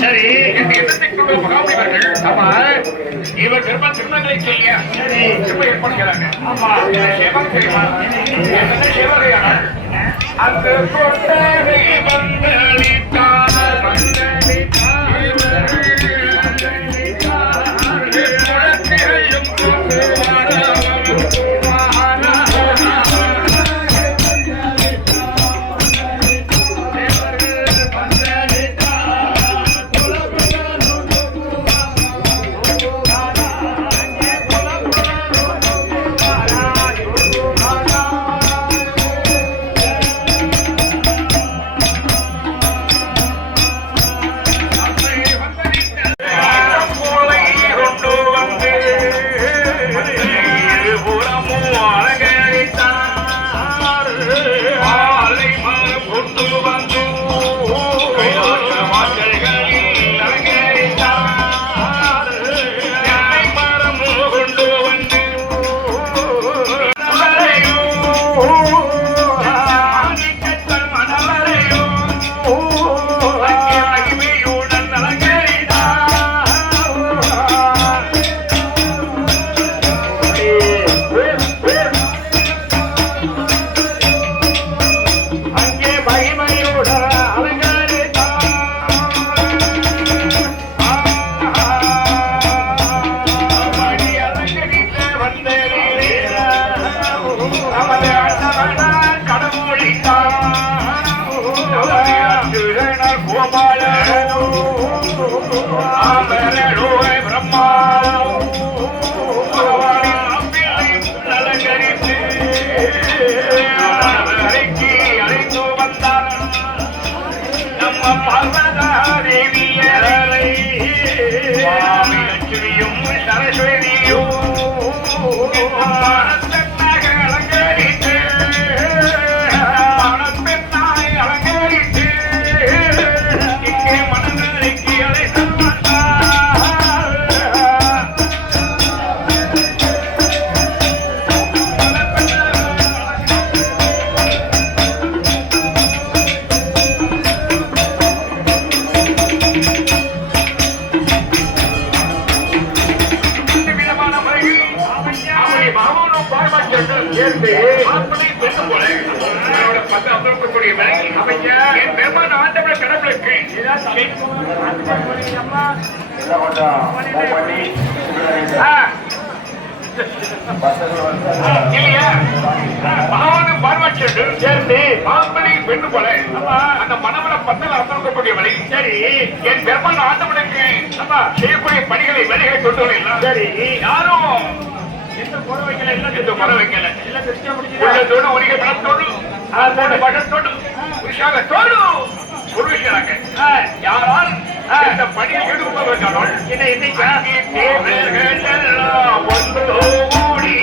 சரி மகாபலிவர்கள் ஆமா இவர் பெருமா திருமணங்களை செய்ய திரும்ப ஏற்படுகிறாங்க. ஆமா சேவம் செய்வார் சேவகையானார் அந்த கொட்டகை வந்தளித்தார் சேர்ந்து பாம்பளி பெண்ணு போல அந்த மனவள பத்தல் அசைக்கக்கூடிய வழி. சரி என் பெருமான ஆண்டவனுக்கு செய்யக்கூடிய பணிகளை வேலைகளை கொண்டு வரலாம். சரி யாரும் எந்த குறை வைக்கல எந்த குறை வைக்கல உள்ளத்தோடு உரிய பணத்தோடு அதோடு பணத்தோடு உற்சாகத்தோடு ஒரு விஷயம் யாரால் இந்த பணியில் ஈடுபடுவார்கள் ஒன்று கூடி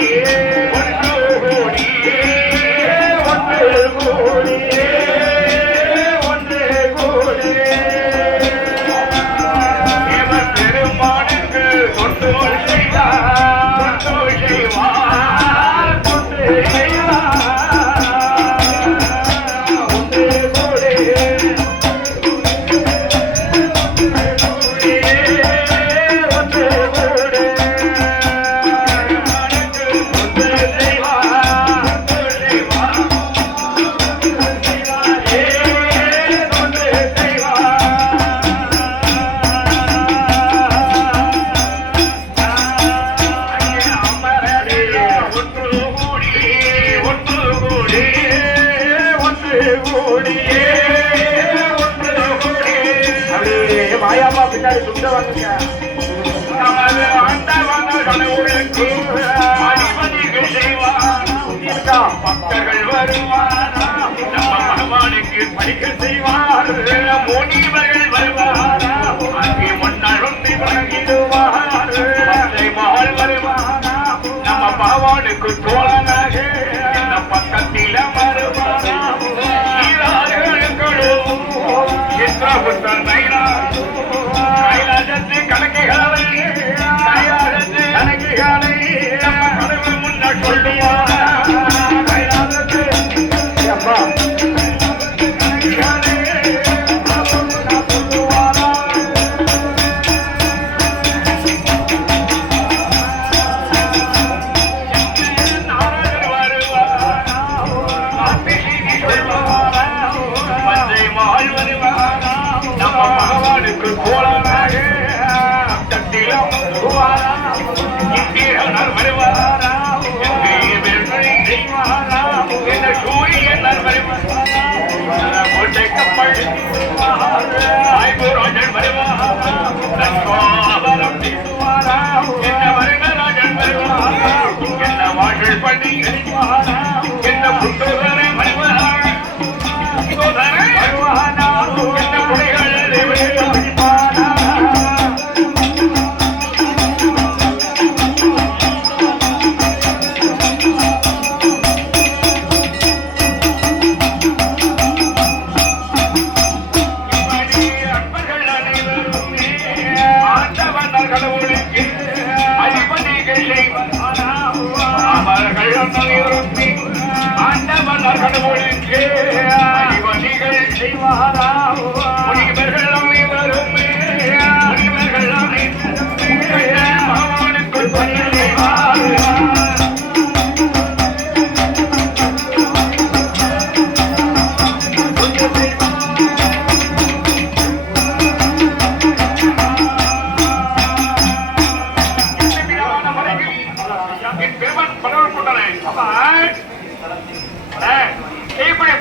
பெருமானுக்கு கொண்டு பின்னாடி சுத்த வந்து படிக்க செய்வார் முனிவர்கள் வருவாரா அங்கே முன்னாலும் வழங்கிடுவார் மகள் வருவாரா நம்ம பாவானுக்கு தோழனாக பக்கத்தில வருவாரா கைலாசத்து கணக்குகளை கடவுள் முன்ன சொல்லுவார் கைலாசத்து அப்பா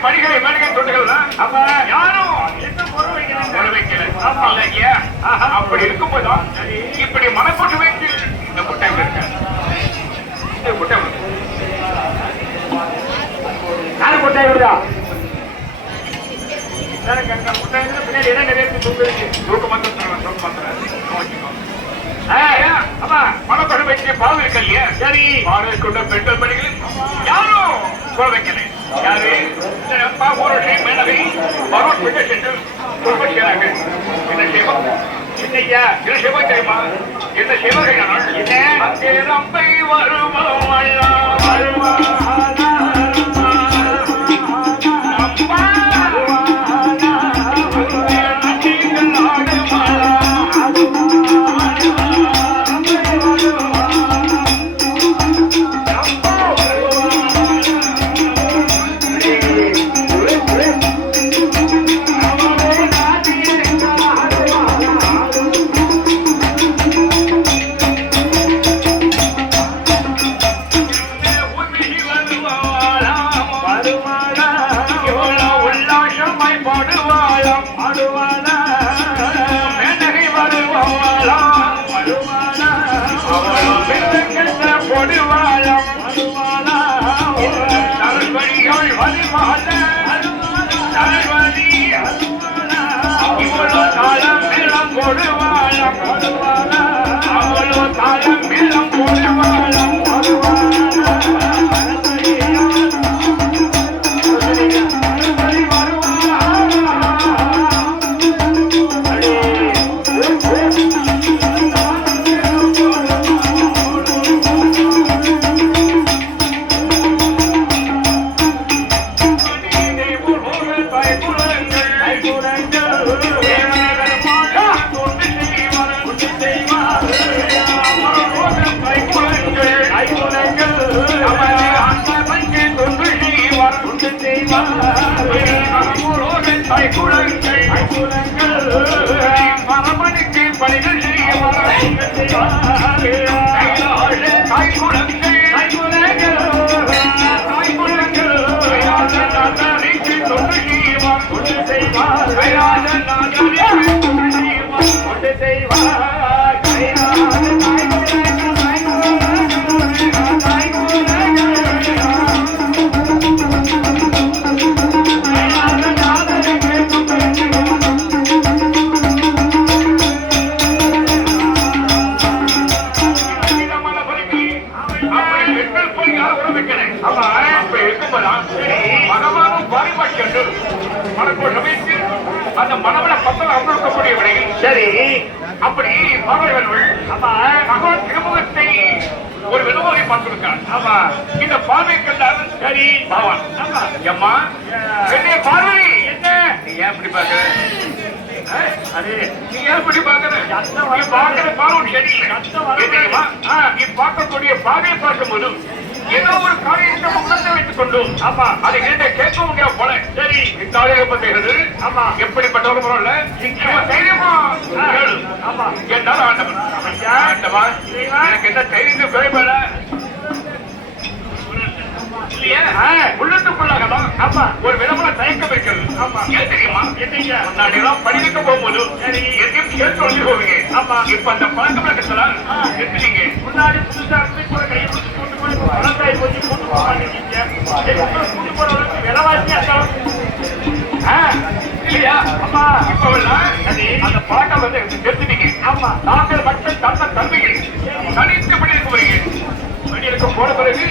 படிகளை மனித தொண்டுகள் யாரும் அப்படி இருக்கும் போதுதான் இப்படி மனப்பட்டு வைத்து இந்த முட்டை இருக்க இந்த முட்டை முட்டை பின்னாடி என்ன நிறைய தூக்க மனப்படு வைக்க பால் இருக்கு இல்லையா சரி பால் கொண்ட பெண்கள் படிகள் யாரும் போட வைக்கல யாரு அப்பா ஒரு மேலகை மரம் பிள்ளை சென்று சொல்ல செய்யறாங்க என்ன செய்வோம் என்னையா என்ன செய்வோம் தெரியுமா என்ன செய்வார்கள் என்ன அங்கே ரம்பை வருவோம் வருவா மரமணிக்கு பணிகள் செய்வார் பெண்கள் போய் யாரும் உணவு வைக்கிறேன். ஆமா, அப்ப இருக்கும்போதான் மனவானும் பாரிபாட்சி என்று மனக்கோஷம் வைத்து அந்த மனவள பத்தல் அமர்த்தக்கூடிய விடையில் சரி அப்படி பாவர்கள் ஆமா மகன் திருமுகத்தை ஒரு விதமாவை பார்த்திருக்கான். ஆமா, இந்த பார்வை கண்டால் சரி பாவன். ஆமா, அம்மா என்ன பார்வை என்ன நீ ஏன் இப்படி பாக்குற? நீ ஏன் இப்படி பாக்குற? பாக்குற பார்வை சரியில்லை. நீ பார்க்கக்கூடிய பார்வையை பார்க்கும்போது ஏதோ ஒரு காரியத்தை முன்னத்தை வைத்துக் கொண்டு ஆமா அதை கேட்க முடியாது போல. சரி செய்கிறது. ஆமா, எப்படிப்பட்டவரும் பரவாயில்ல, தைரியமா ஆமா என்னால ஆண்டவன் ஆண்டவா எனக்கு என்ன தைரியம் குறைபட உள்ளத்துக்குள்ளாகதான் ஆமா ஒரு விதமான தயக்கம் இருக்கிறது. ஆமா, ஏன் தெரியுமா? முன்னாடி எல்லாம் படிக்க போகும்போது எதையும் கேட்டு வந்து போவீங்க. ஆமா, இப்ப அந்த பழக்க பழக்கத்தெல்லாம் எடுத்துட்டீங்க. முன்னாடி புதுசா கூட கையை பிடிச்சி கூட்டு போய் பழக்காய் போச்சு கூட்டு போக மாட்டேங்க. கூட்டு போற அளவுக்கு விலைவாசி இல்லையா? ஆமா, இப்ப அந்த பழக்கம் வந்து எடுத்துட்டீங்க. ஆமா, நாங்கள் மட்டும் தன்மை தன்மைகள் தனித்து படி இருக்க போறீங்க. போன பிறகு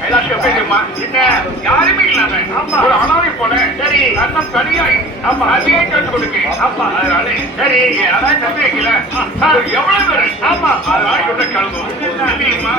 கைலாஷம் பேசுமா என்ன யாருமே இல்லாம ஒரு அனாதை போல சரி அண்ணன் தனியாய் ஆமா அதையே கேட்டு கொடுக்கு. ஆமா, அதனால சரி அதான் தம்பி வைக்கல எவ்வளவு பேரு ஆமா அதனால சொல்ல கிளம்பும் தெரியுமா?